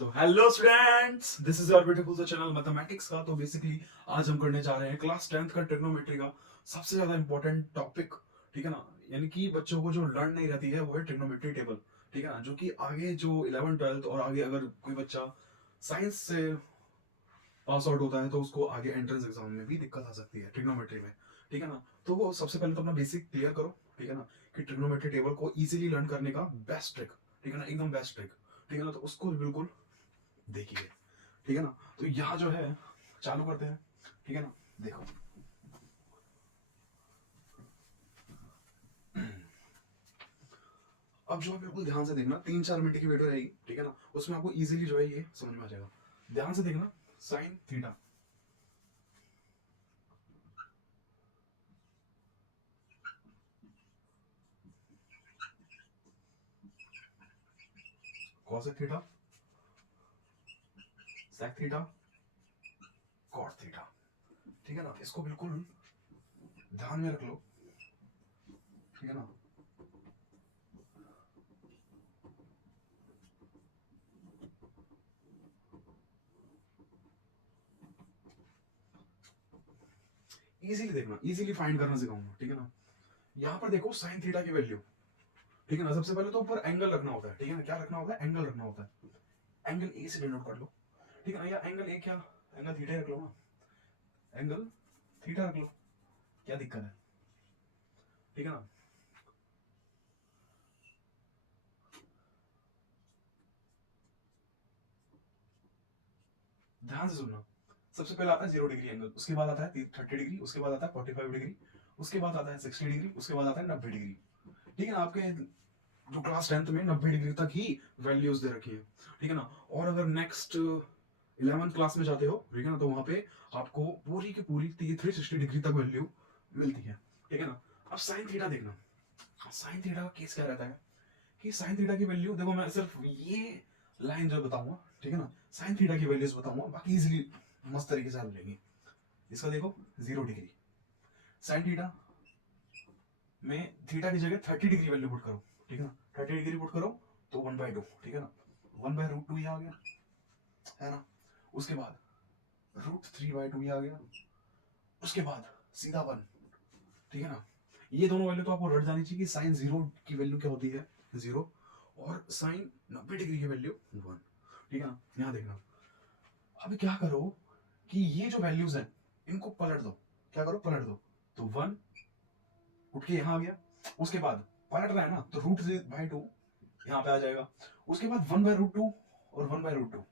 तो hello students, this is your beautiful सा channel mathematics का। तो बेसिकली आज हम करने जा रहे हैं क्लास 10th का ट्रिग्नोमेट्री का सबसे ज्यादा इंपॉर्टेंट टॉपिक। ठीक है ना, यानी कि बच्चों को जो लर्न नहीं रहती है वो है ट्रिग्नोमेट्री टेबल। ठीक है ना, जो कि आगे जो 11th 12th और आगे अगर कोई बच्चा साइंस से पास आउट होता है तो उसको आगे एंट्रेंस एग्जाम में भी दिक्कत आ सकती है ट्रिग्नोमेट्री में। ठीक है ना, तो वो सबसे पहले तो अपना बेसिक क्लियर करो। ठीक है ना, कि ट्रिग्नोमेट्री टेबल को इजीली लर्न करने का बेस्ट ट्रिक। ठीक है ना, एकदम बेस्ट ट्रिक। ठीक है ना, तो उसको बिल्कुल देखिए। ठीक है ना, तो यहाँ जो है चालू करते हैं। ठीक है ना, देखो अब जो है बिल्कुल ध्यान से देखना, 3-4 मिनट की वीडियो रहेगी। ठीक है ना, उसमें आपको इजीली जो है ये समझ में आ जाएगा। ध्यान से देखना, sine theta cosec theta sec theta cot theta. ठीक है ना, इसको बिल्कुल ध्यान में रख लो। ठीक है ना, इजीली देखना, इजीली फाइंड करना सिखाऊंगा। ठीक है ना, यहाँ पर देखो साइन थीटा की वैल्यू। ठीक है ना, सबसे पहले तो ऊपर एंगल रखना होता है। ठीक है ना, क्या रखना होता है? एंगल रखना होता है। एंगल ए से डिनोट कर लो। ठीक है ना, या एंगल ए क्या, एंगल थीटा रख लो ना, एंगल थीटा रख लो, क्या दिक्कत है? ठीक है ना, ध्यान से सुनना। सबसे पहले आता है 0 डिग्री एंगल, उसके बाद आता है 30 डिग्री, उसके बाद आता है 45 डिग्री, उसके बाद आता है 60 डिग्री, उसके बाद आता है 90 डिग्री। ठीक है ना, आपके जो क्लास 10th में 90 डिग्री तक ही वैल्यूज दे रखी है। ठीक है ना, और अगर नेक्स्ट 11th क्लास में जाते हो, ठीक है ना, तो वहां पे आपको पूरी की पूरी 360 डिग्री तक वैल्यू मिलती है। ठीक है ना, अब साइन थीटा देखना। साइन थीटा का केस क्या रहता है कि साइन थीटा की वैल्यू देखो, मैं सिर्फ ये लाइन जो बताऊंगा, ठीक है ना, साइन थीटा की वैल्यूज बताऊंगा, बाकी इजीली मस्त तरीके से हल लेंगे। इसका देखो 0 डिग्री, साइन थीटा में थीटा की जगह 30 डिग्री वैल्यू पुट करो। ठीक है ना, 30 डिग्री पुट करो तो 1/2। ठीक है ना, 1/√2 ये आ गया, है ना। उसके बाद √3/2 ये आ गया, उसके बाद सीधा 1। ठीक है ना, ये दोनों वैल्यू तो आपको रट जानी चाहिए कि साइन 0 की वैल्यू क्या होती है, 0, और साइन 90 डिग्री की वैल्यू 1। ठीक है ना, यहाँ देखना। अब क्या करो कि ये जो वैल्यूज हैं इनको पलट दो। क्या करो? पलट दो। तो 1 उठ के यहाँ आ गया, उसके बाद पलट रहा है ना, तो √3/2 यहाँ पे आ जाएगा। उसके बाद 1/√2 और 1/√2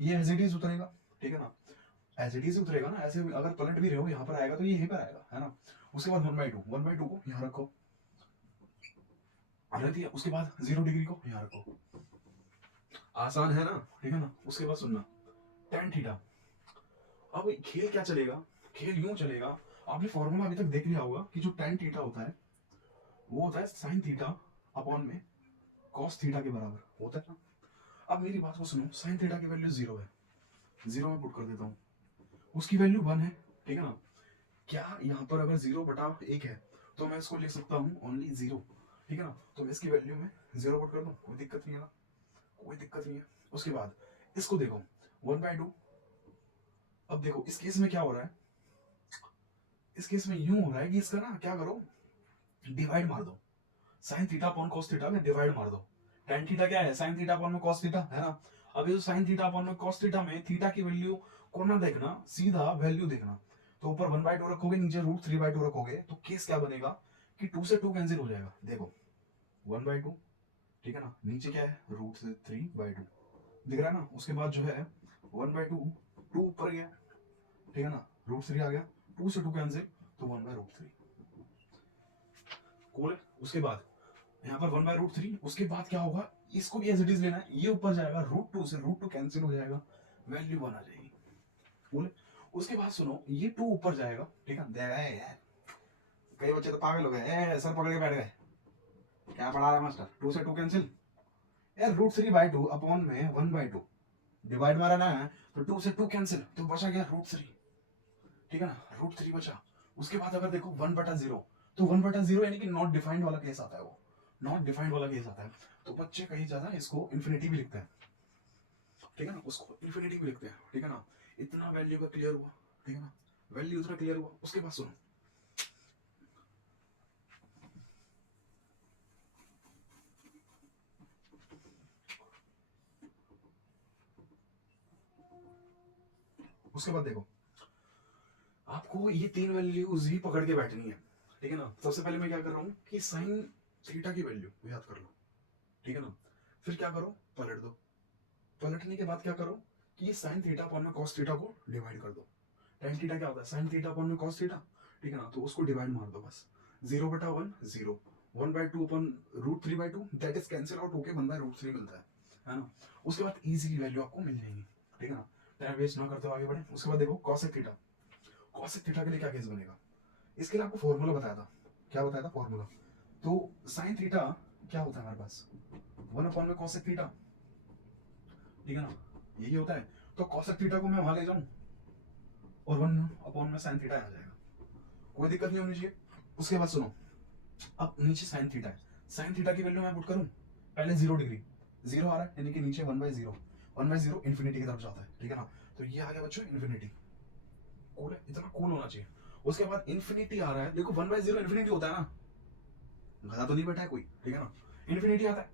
ये एज इट इज उतरेगा। ठीक है ना, एज इट इज उतरेगा ना, ऐसे अगर पलट भी रहे हो यहाँ पर आएगा तो ये यहीं पर आएगा, है ना। उसके बाद 1/2 को यहाँ रखो, रख दिया। उसके बाद 0 डिग्री को यहाँ रखो, आसान है ना। ठीक है ना, उसके बाद सुनना, टेन थीटा। अब खेल क्या चलेगा? खेल यूं चलेगा, आपने फॉर्मूला अभी तक देख लिया होगा कि जो टेन थीटा होता है वो होता है साइन थीटा अपॉन में कॉस थीटा के बराबर होता है ना। अब मेरी बात को सुनो, साइन थीटा की वैल्यू 0 है, 0 में पुट कर देता हूँ, उसकी वैल्यू 1 है। ठीक है ना, क्या यहाँ पर अगर 0/1 है तो मैं इसको लिख सकता हूँ ओनली 0। ठीक है ना, तो मैं इसकी वैल्यू में 0 पुट कर दूँ, कोई दिक्कत नहीं है ना, कोई दिक्कत नहीं है। उसके बाद इसको देखो 1/2। अब देखो इस केस में क्या हो रहा है, इस केस में यूं हो रहा है कि इसका ना क्या करो, डिवाइड मार दो। Sine theta upon cos theta में डिवाइड मार दो। टेन थीटा क्या है? साइन थीटा अपॉन में कॉस थीटा, है ना। अब ये जो साइन थीटा अपॉन में कॉस थीटा में थीटा की वैल्यू को ना देखना, सीधा वैल्यू देखना। तो ऊपर 1/2 रखोगे, नीचे √3/2 रखोगे, तो केस क्या बनेगा कि 2 से 2 कैंसिल हो जाएगा। देखो 1/2, ठीक है ना, नीचे क्या है √3/2 दिख रहा है ना। उसके बाद जो है 1/2, 2 ऊपर गया, ठीक है ना, √3 आ गया, 2 से 2 कैंसिल, तो 1/√3। कूल है। उसके बाद यहाँ पर 1/√3, उसके बाद क्या होगा, इसको भी एज इट इज लेना है, ये ऊपर जाएगा, √2 से √2 कैंसिल हो जाएगा, वैल्यू 1 आ जाएगी। कूल है। उसके बाद सुनो, ये 2 ऊपर जाएगा, ठीक है, देगा यार, कई बच्चे तो पागल हो गए, सर पकड़ के बैठ गए, क्या पढ़ा रहा है मास्टर, 2 से 2 कैंसिल, यार √3/2 अपॉन में 1/2 डिवाइड मारा ना है, तो 2 से 2 कैंसिल, तो बचा गया √3। ठीक है ना, √3 बचा। उसके बाद अगर देखो 1/0, तो 1/0 यानी कि नॉट डिफाइंड वाला केस आता है, वो नॉट डिफाइंड वाला केस आता है। तो बच्चे कहीं ज्यादा इसको इन्फिनिटी भी लिखते हैं, ठीक है ना, उसको इन्फिनिटी भी लिखते हैं, ठीक है ना। इतना वैल्यू का क्लियर हुआ, ठीक है ना, वैल्यू इतना क्लियर हुआ। उसके बाद सुनो, उसके बाद देखो, आपको ये तीन वैल्यूज ही पकड़ के बैठनी है, ठीक है ना। सबसे पहले मैं क्या कर रहा हूँ कि साइन थीटा की वैल्यू याद कर लो, ठीक है ना। फिर क्या करो, पलट दो। पलटने के बाद क्या करो कि साइन थीटा अपॉन में कॉस थीटा को डिवाइड कर दो। tan थीटा क्या होता है, साइन थीटा अपॉन में कॉस थीटा, ठीक है ना। तो उसको डिवाइड मार दो बस, 0/1 0, 1/2 upon √3/2, that is cancel out होके 1/√3 मिलता है ना। उसके बाद इजीली वैल्यू आपको मिल जाएगी, ठीक है ना। टाइम वेस्ट ना करते हो आगे बढ़े। उसके बाद देखो cos थीटा, cos थीटा के लिए क्या केस बनेगा, इसके लिए आपको फॉर्मूला बताया था। क्या बताया था फॉर्मूला, तो साइन थीटा क्या होता है हमारे पास, 1 अपॉन में cos थीटा, ठीक है ना, यही होता है। तो cos थीटा को मैं वहां ले जाऊं और 1 अपॉन में साइन थीटा आ जाएगा, कोई दिक्कत नहीं होनी चाहिए। उसके बाद सुनो, अब नीचे साइन थीटा है, साइन थीटा की वैल्यू मैं पुट करूं, पहले 0 डिग्री, 0 आ रहा है यानी कि नीचे 1/0, 1/0 इन्फिनिटी की तरफ जाता है, ठीक है ना। तो ये आ गया बच्चों इन्फिनिटी, कूल है, इतना कूल होना चाहिए। उसके बाद इन्फिनिटी आ रहा है, देखो 1/0 इन्फिनिटी होता है ना, गधा तो नहीं बैठा है कोई, ठीक है ना, इन्फिनिटी आता है।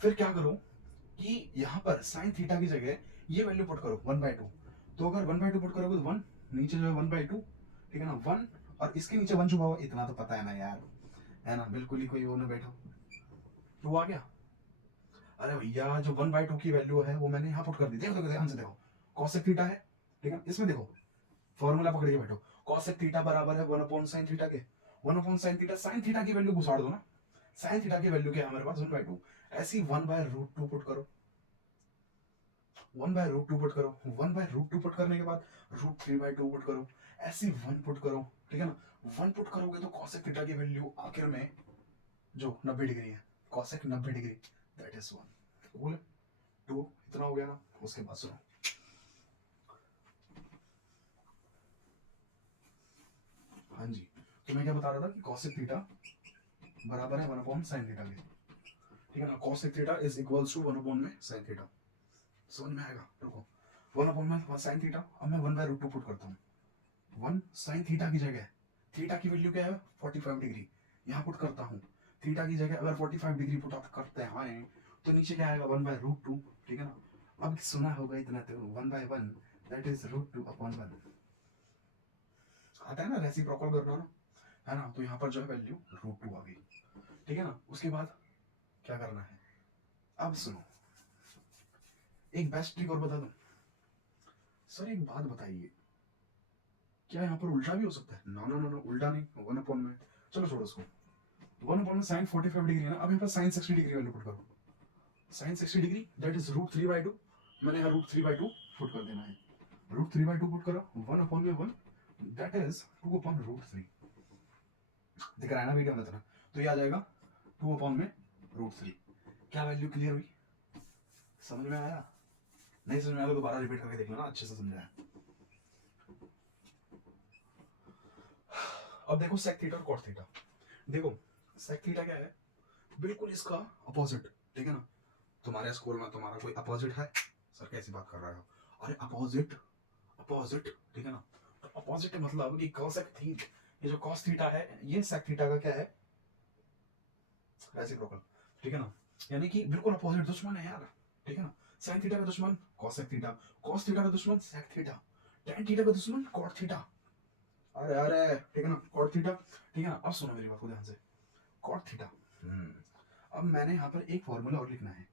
फिर क्या करो कि यहाँ पर साइन थीटा की जगह ये वैल्यू पुट करो 1/2, तो अगर 1/2 पुट करोगे तो 1, नीचे जो है 1/2, ठीक है ना, 1, और इसके नीचे 1 छुपा हुआ, इतना तो पता है ना यार, है ना, बिल्कुल ही कोई वो ना बैठा, 2 आ गया। अरे भैया जो 1/2 की वैल्यू है वो मैंने यहाँ पुट कर दी, देखो देखो ध्यान से देखो, कॉसेक थीटा है, ठीक है, इसमें देखो फॉर्मूला पकड़ के बैठो, कॉसेक थीटा बराबर है 1 अपॉन साइन थीटा के, 1 अपॉन साइन थीटा की वैल्यू घुसाड़ दो ना, साइन थीटा की वैल्यू क्या है हमारे पास 1/2, ऐसी 1/√2 पुट करो, 1/√2 पुट करो, 1/√2 पुट करने के बाद √3/2 पुट करो, ऐसी 1 पुट करो, ठीक है ना। 1 पुट करोगे तो कॉसेक थीटा की वैल्यू आखिर में जो 90 डिग्री है, कॉसेक 90 डिग्री, दैट इज 1, बोले 2, इतना हो गया ना। उसके बाद सुनो, हाँ जी, तो मैं क्या बता रहा था कि कॉसेक थीटा बराबर है 1 अपॉन साइन थीटा के, ठीक है ना। Cosec theta is equals to 1 upon में साइन थीटा, समझ में आएगा, रुको, 1 अपॉन में साइन थीटा, अब मैं 1/√2 पुट करता हूँ, 1 साइन थीटा की जगह, थीटा की वैल्यू क्या है 45 डिग्री, यहाँ पुट करता हूँ, थीटा की जगह अगर 45 डिग्री पुट आप करते हैं तो नीचे क्या आएगा 1/√2, ठीक है ना। अब सुना होगा इतना तो 1/1 दैट इज √2 अपॉन 1, आता है ना रेसिप्रोकल करना ना, है ना। तो यहाँ पर जो है वैल्यू √2 आ गई, ठीक है ना। उसके बाद क्या करना है, अब सुनो, एक बेस्ट ट्रिक और बता दूं, सर एक बात बताइए, क्या यहाँ पर उल्टा भी हो सकता है, नो नो नो नो, उल्टा नहीं, 1 अपॉन में, चलो छोड़ो उसको, 1 अपॉन में साइन 45 डिग्री है ना, अब यहाँ पर साइन 60 डिग्री वैल्यू पुट करो, साइन 60 डिग्री दैट इज √3/2, मैंने यहाँ √3/2 पुट कर देना है, √3/2 पुट करो, 1 अपॉन में 1 दैट इज 2 अपॉन √3, दिख रहा है ना वीडियो में इतना, तो ये आ जाएगा 2 अपॉन में √3। क्या वैल्यू क्लियर हुई, समझ में आया, नहीं समझ में आया तो दोबारा रिपीट करके देख लेना, अच्छे से समझाया। अब देखो सेक थीटा और कॉट थीटा, देखो सेक थीटा क्या है, बिल्कुल इसका अपोजिट, ठीक है ना। तुम्हारे स्कूल में तुम्हारा कोई अपोजिट है, सर कैसी बात कर रहे हो, अरे अपोजिट, अपोजिट, ठीक है ना। तो अपोजिट मतलब कि कोसेक थीटा, ये जो कॉस थीटा है ये सेक थीटा का क्या है, रेसिप्रोकल, ठीक है ना, यानी कि बिल्कुल अपोजिट दुश्मन है यार, ठीक है ना। साइन थीटा का दुश्मन कॉसेक थीटा, कॉस थीटा का दुश्मन सेक थीटा, tan थीटा का दुश्मन कॉट थीटा, अरे अरे ठीक है ना, कॉट थीटा, ठीक है ना। अब सुनो मेरी बात को ध्यान से, कॉट थीटा, अब मैंने यहाँ पर एक फॉर्मूला और लिखना है,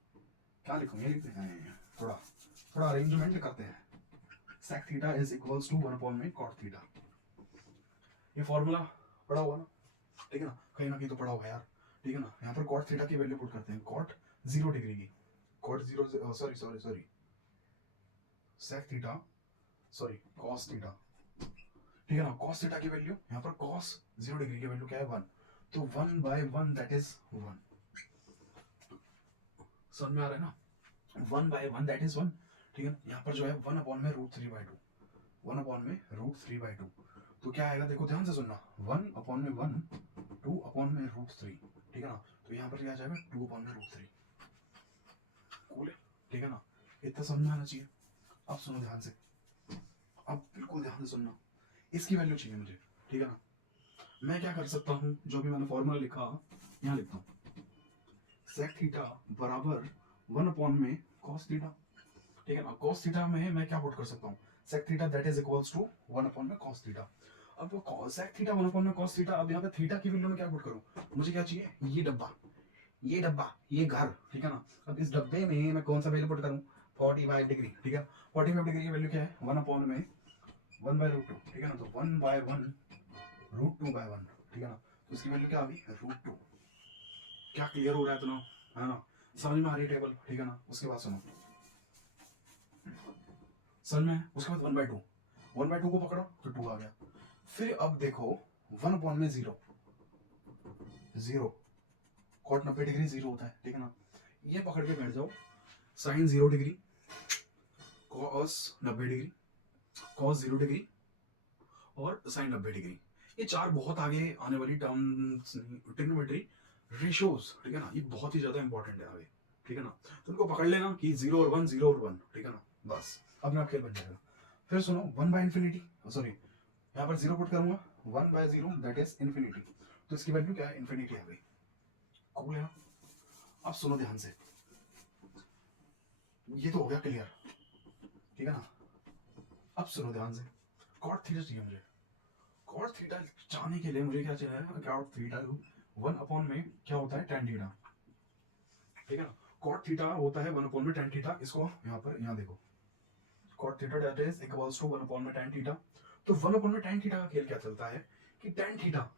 क्या लिखूं, ये लिखते हैं, थोड़ा थोड़ा अरेंजमेंट करते हैं, sec theta is equals to 1 upon में cot थीटा, ये फॉर्मूला पढ़ा होगा ना, ठीक है ना कहीं तो पढ़ा होगा यार, ठीक है ना। यहाँ पर cot थीटा की वैल्यू पुट करते हैं, cot 0 डिग्री की, cot 0 sorry sorry sorry sec theta, sorry cos theta, ठीक है ना। cos थीटा की वैल्यू यहाँ पर cos 0 डिग्री की वैल्यू क्या है 1, तो 1/1 दैट इज 1, समझ में आ रहा है ना, 1/1 दैट इज 1, ठीक है। यहाँ पर जो है 1 अपॉन में √3/2, 1 अपॉन में √3/2, तो क्या आएगा देखो ध्यान से सुनना, 1 अपॉन में 1, 2 अपॉन में √3, ठीक है ना। तो यहाँ पर क्या आ जाएगा 2 अपॉन में √3, कूल है, ठीक है ना, इतना समझ में आना चाहिए। अब सुनो ध्यान से, अब बिल्कुल ध्यान से सुनना, इसकी वैल्यू चाहिए मुझे, ठीक है ना। मैं क्या कर सकता हूँ, जो भी मैंने फॉर्मूला लिखा यहाँ लिखता हूँ, सेक थीटा बराबर 1 अपॉन में कॉस थीटा, ठीक है ना। कॉस थीटा में मैं क्या पुट कर सकता हूँ, sec theta that is equals to 1 upon में कॉस थीटा। अब वो सेक थीटा 1 अपॉन में कॉस थीटा, अब यहाँ पे थीटा की वैल्यू में क्या पुट करूँ, मुझे क्या चाहिए, ये डब्बा, ये डब्बा, ये घर, ठीक है ना। अब इस डब्बे में मैं कौन सा वैल्यू पुट करूँ, 45 डिग्री, ठीक है। 45 डिग्री की वैल्यू क्या है, 1 अपॉन में 1 बाय रूट 2, ठीक है ना। तो 1 बाय 1 रूट 2 बाय 1, ठीक है ना। तो इसकी वैल्यू क्या आ गई, रूट 2। क्या क्लियर हो रहा है इतना, है ना, समझ में आ रही है टेबल, ठीक है ना। उसके बाद सुनो, समझ में, उसके बाद 1/2, 1/2 को पकड़ो तो 2 आ गया। फिर अब देखो 1 अपॉन में 0, 0 कॉट 90 डिग्री 0 होता है, ठीक है ना। ये पकड़ के बैठ जाओ, sine 0 degree, cos 90 degree, cos 0 degree और साइन 90 डिग्री। ये चार बहुत आगे आने वाली टर्म्स, ट्रिग्नोमेट्री रेशियोज, ठीक है ना, ये बहुत ही ज्यादा इंपॉर्टेंट है आगे, ठीक है ना। तो उनको पकड़ लेना कि 0 और 1, 0 और 1, ठीक है ना, बस अपने आप खेल बन जाएगा। फिर सुनो 1 बाय इन्फिनिटी, सॉरी यहाँ पर 0 पुट करूंगा, 1 बाय 0 दैट इज इन्फिनिटी, तो इसकी वैल्यू क्या है, इन्फिनिटी आ गई। कूल है ना। अब सुनो ध्यान से, ये तो हो गया क्लियर, ठीक है ना। अब सुनो ध्यान से, कॉट थीटा चाहिए मुझे, कॉट थीटा चाहने के लिए मुझे क्या चाहिए, कॉट थीटा 1 अपॉन में क्या होता है, tan थीटा, ठीक है ना। कॉट थीटा होता है 1 अपॉन में tan थीटा, इसको यहाँ पर यहाँ देखो, cot theta that is equals to 1 upon में tan थीटा। तो 1 अपॉन में tan थीटा का खेल क्या चलता है कि tan थीटा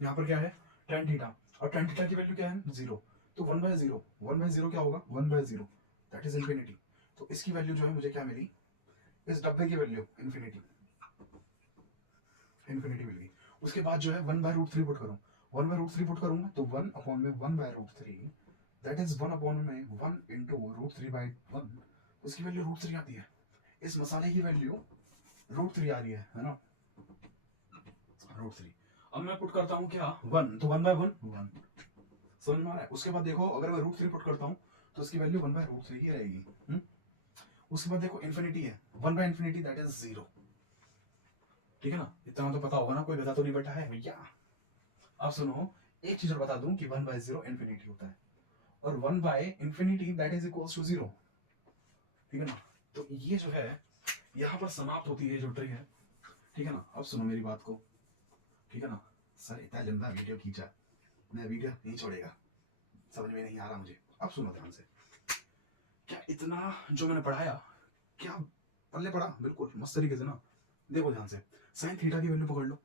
यहाँ पर क्या है, tan थीटा, और tan थीटा की वैल्यू क्या है, 0। तो 1/0, 1/0 क्या होगा, 1/0 दैट इज इन्फिनिटी। तो इसकी वैल्यू जो है मुझे क्या मिली, इस डब्बे की वैल्यू इन्फिनिटी, इन्फिनिटी मिल गई। उसके बाद जो है 1/√3 पुट करूँ, 1/√3 पुट करूंगा तो 1 अपॉन में 1/√3 दैट इज 1 अपॉन में 1 इंटू √3/1, उसकी वैल्यू √3 आती है। इस मसाले की वैल्यू √3 आ रही है ना, √3। अब मैं पुट करता हूँ क्या, 1, तो 1/1 1, समझ में आ रहा है। उसके बाद देखो अगर मैं √3 पुट करता हूँ तो उसकी वैल्यू 1/√3 ही रहेगी। उसके बाद देखो इन्फिनिटी है, 1/∞ दैट इज 0, ठीक है ना। इतना तो पता होगा ना, कोई गधा तो नहीं बैठा है भैया। अब सुनो एक चीज और बता दूं कि 1/0 इन्फिनिटी होता है, और 1/∞ दैट इज इक्वल्स टू 0, ठीक है ना। तो ये जो है यहाँ पर समाप्त होती है जो ट्रिक है, ठीक है ना। अब सुनो मेरी बात को, ठीक है ना। सर इतना लंबा वीडियो खींचा, मैं वीडियो नहीं छोड़ेगा, समझ में नहीं आ रहा मुझे। अब सुनो ध्यान से, क्या इतना जो मैंने पढ़ाया क्या पल्ले पड़ा, बिल्कुल मस्त तरीके से ना। देखो ध्यान से, साइन थीटा की वैल्यू पकड़ लो,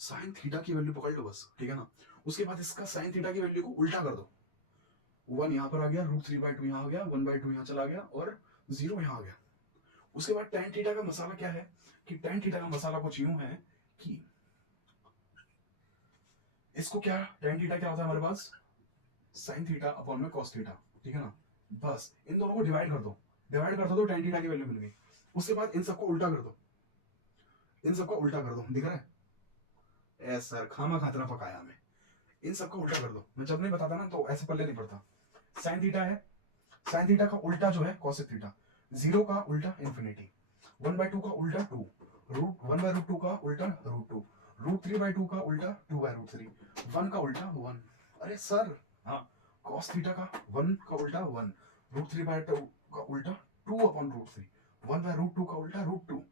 साइन थीटा की वैल्यू पकड़ लो बस, ठीक है ना। उसके बाद इसका साइन थीटा की वैल्यू को उल्टा कर दो, 1 यहाँ पर आ गया, √3/2 यहाँ आ गया, 1/2 यहाँ चला गया और 0 यहाँ आ गया। उसके बाद tan थीटा का मसाला क्या है कि tan थीटा का मसाला कुछ यूं है कि इसको क्या, tan थीटा क्या होता है हमारे पास, sin थीटा अपॉन में cos थीटा, ठीक है ना। बस इन दोनों को डिवाइड कर दो, डिवाइड कर दो तो tan थीटा की वैल्यू मिल गई। उसके बाद इन सबको उल्टा कर दो, इन सबको उल्टा कर दो, दिख रहा है, ए सर खामा खातना पकाया हमें। इन सबको उल्टा कर दो, मैं जब नहीं बताता ना तो ऐसे पल्ले नहीं पड़ता। साइन थीटा है, साइन थीटा का उल्टा जो है कॉसेक थीटा, 0 का उल्टा इन्फिनिटी, 1/2 का उल्टा 2, रूट 1/√2 का उल्टा √2, √3/2 का उल्टा 2/√3, 1 का उल्टा 1। अरे सर हाँ, कॉस थीटा का 1 का उल्टा 1, √3/2 का उल्टा 2 अपॉन √3, 1/√2 का उल्टा √2,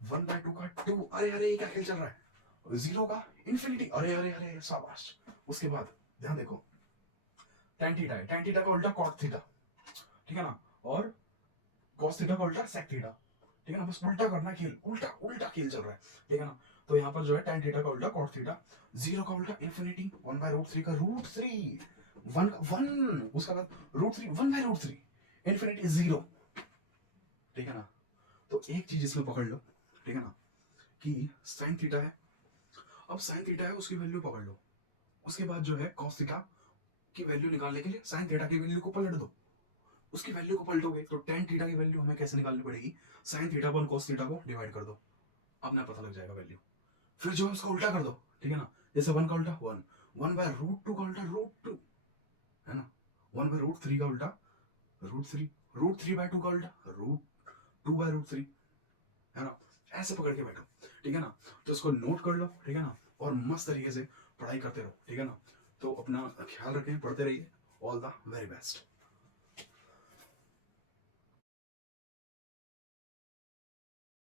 1/2 का 2। अरे अरे ये क्या खेल चल रहा है, 0 का इन्फिनिटी, अरे अरे अरे शाबाश। उसके बाद ध्यान देखो, tan थीटा है, tan थीटा का उल्टा cot थीटा, ठीक है ना, और cos थीटा का उल्टा sec थीटा, ठीक है ना। बस उल्टा करना खेल, उल्टा उल्टा खेल चल रहा है, ठीक है ना। तो यहाँ पर जो है tan थीटा का उल्टा cot थीटा, 0 का उल्टा इन्फिनिटी, 1/√3 का √3, 1 का 1 उसका बाद √3, 1/√3 इन्फिनिटी 0, ठीक है ना। तो एक चीज इसमें पकड़ लो, ठीक है ना, कि sin थीटा है, अब sin थीटा है उसकी वैल्यू पकड़ लो। उसके बाद जो है cos थीटा की वैल्यू निकालने के लिए sin थीटा की वैल्यू को पलट दो, उसकी वैल्यू को पलटोगे तो tan थीटा की वैल्यू हमें कैसे निकालनी पड़ेगी, sin थीटा अपन cos थीटा को डिवाइड कर दो, अपना पता लग जाएगा वैल्यू। फिर जो है उसका उल्टा कर दो, ठीक है ना। जैसे 1 का उल्टा 1, 1/√2 का उल्टा √2, है ना, 1/√3 का उल्टा √3, √3/2 का उल्टा 2/√3, है ना? ऐसे पकड़ के बैठो, ठीक है ना? तो उसको नोट कर लो, ठीक है ना? और मस्त तरीके से पढ़ाई करते रहो, ठीक है ना? तो अपना ख्याल रखें, पढ़ते रहिए। All the very best.